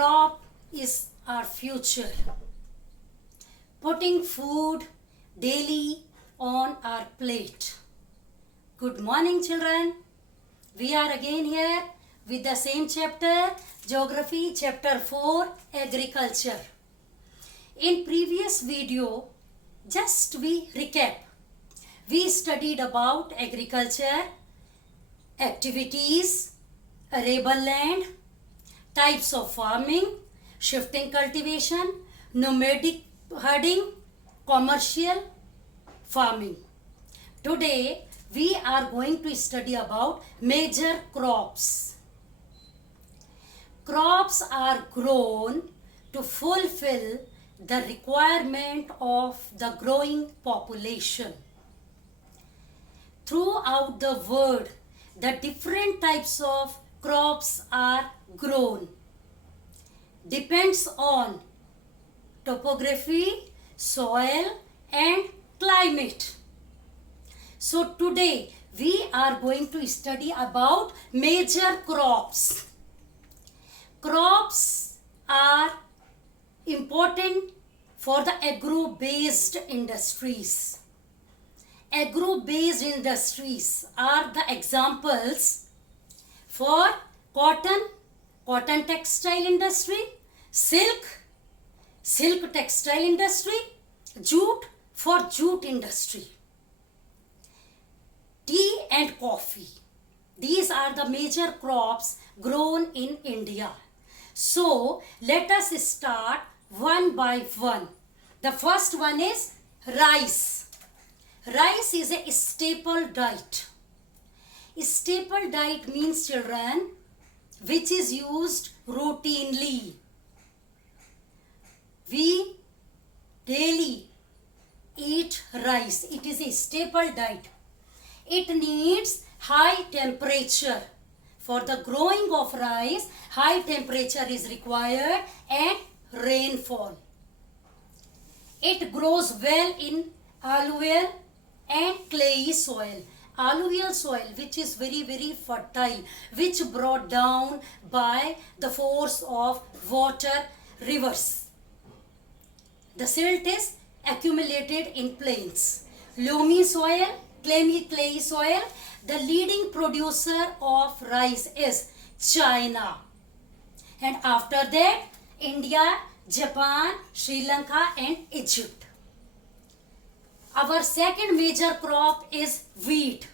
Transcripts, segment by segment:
crop is our future. Putting food daily on our plate. Good morning, children. We are again here with the same chapter, Geography, Chapter 4, Agriculture. In previous video, just we recap. We studied about agriculture, activities, arable land, types of farming, shifting cultivation, nomadic herding, commercial farming. Today we are going to study about major crops. Crops are grown to fulfill the requirement of the growing population. Throughout the world, the different types of crops are grown. Depends on topography, soil and climate. So today we are going to study about major crops. Crops are important for the agro-based industries. Agro-based industries are the examples for cotton textile industry, silk textile industry, jute for jute industry, tea and coffee. These are the major crops grown in India. So let us start one by one. The first one is rice. Rice is a staple diet. Staple diet means, children, which is used routinely. We daily eat rice. It is a staple diet. It needs high temperature. For the growing of rice, high temperature is required and rainfall. It grows well in alluvial and clayey soil. Alluvial soil, which is very fertile, which brought down by the force of water rivers. The silt is accumulated in plains. Loamy soil, clayey soil. The leading producer of rice is China. And after that, India, Japan, Sri Lanka and Egypt. Our second major crop is wheat.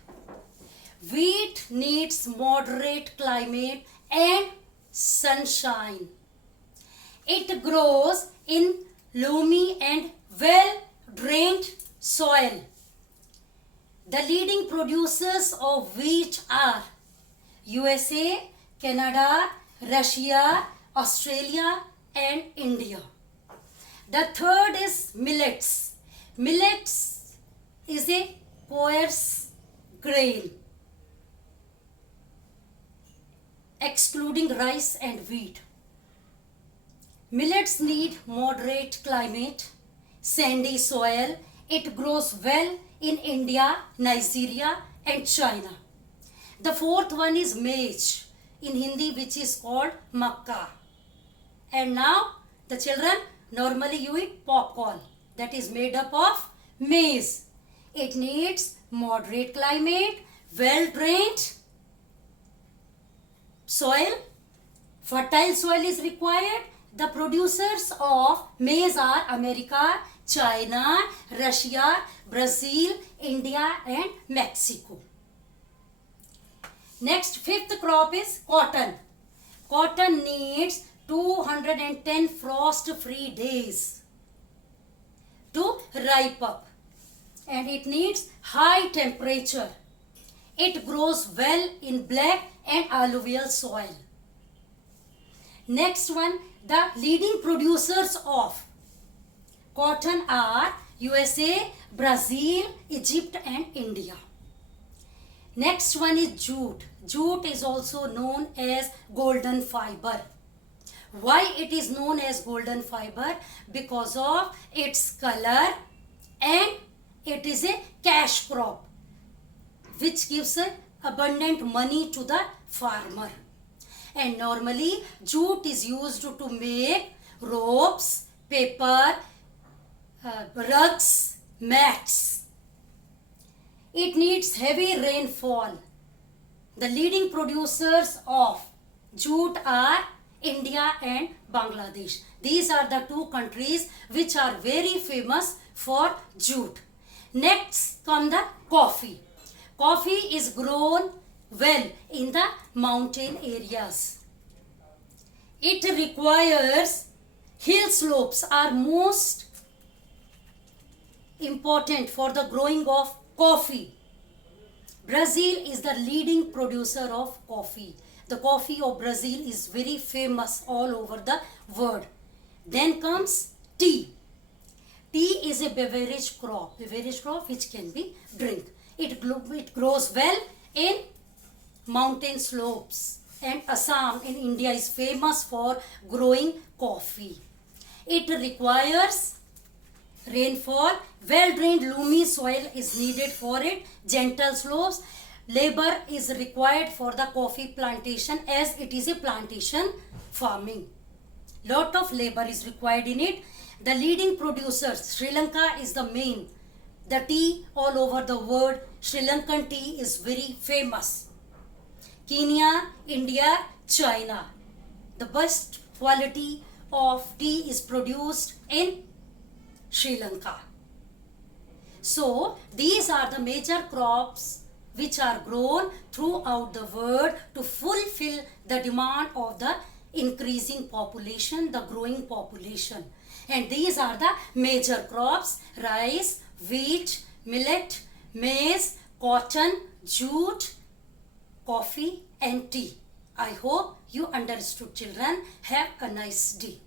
Wheat needs moderate climate and sunshine. It grows in loamy and well-drained soil. The leading producers of wheat are USA, Canada, Russia, Australia and India. The third is millets. Millets is a coarse grain, excluding rice and wheat. Millets need moderate climate, sandy soil. It grows well in India, Nigeria and China. The fourth one is maize, in Hindi which is called makka. And now the children, normally you eat popcorn, that is made up of maize. It needs moderate climate, well-drained soil, fertile soil is required. The producers of maize are America, China, Russia, Brazil, India and Mexico. Next, fifth crop is cotton. Cotton needs 210 frost-free days to ripe up, and it needs high temperature. It grows well in black and alluvial soil. Next one, the leading producers of cotton are USA, Brazil, Egypt and India. Next one is jute. Jute is also known as golden fiber. Why it is known as golden fiber? Because of its color, and it is a cash crop which gives abundant money to the farmer. and normally jute is used to make ropes, paper, rugs, mats. It needs heavy rainfall. The leading producers of jute are India and Bangladesh. These are the two countries which are very famous for jute. Next come the coffee. Coffee is grown well in the mountain areas. It requires hill slopes are most important for the growing of coffee. Brazil is the leading producer of coffee. The coffee of Brazil is very famous all over the world. Then comes tea. Tea is a beverage crop which can be drink. It grows well in mountain slopes, and Assam in India is famous for growing coffee. It requires rainfall, well-drained loamy soil is needed for it, gentle slopes. Labor is required for the coffee plantation as it is a plantation farming. Lot of labor is required in it. The leading producers, Sri Lanka is the main. The tea all over the world, Sri Lankan tea is very famous. Kenya, India, China. The best quality of tea is produced in Sri Lanka. So these are the major crops which are grown throughout the world to fulfill the demand of the increasing population, the growing population. And these are the major crops: rice, wheat, millet, maize, cotton, jute, coffee and tea. I hope you understood, children. Have a nice day.